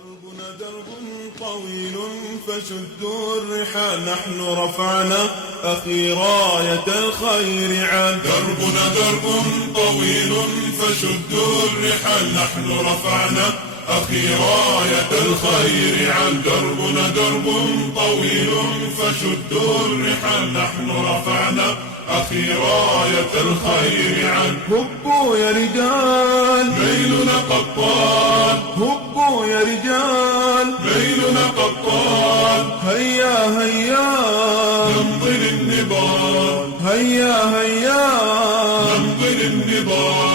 دربنا درب طويل فشدوا الرحال، نحن رفعنا أخي راية الخير عن. دربنا درب طويل فشدوا الرحال، نحن رفعنا أخي راية الخير عن. دربنا درب طويل فشدوا الرحال، نحن رفعنا أخي راية الخير عن. هبوا يا رجال ليلنا قطان، هبوا يا رجال ليلنا قطان، هيا هيا نمضي للنضال، هيا هيا نمضي للنضال.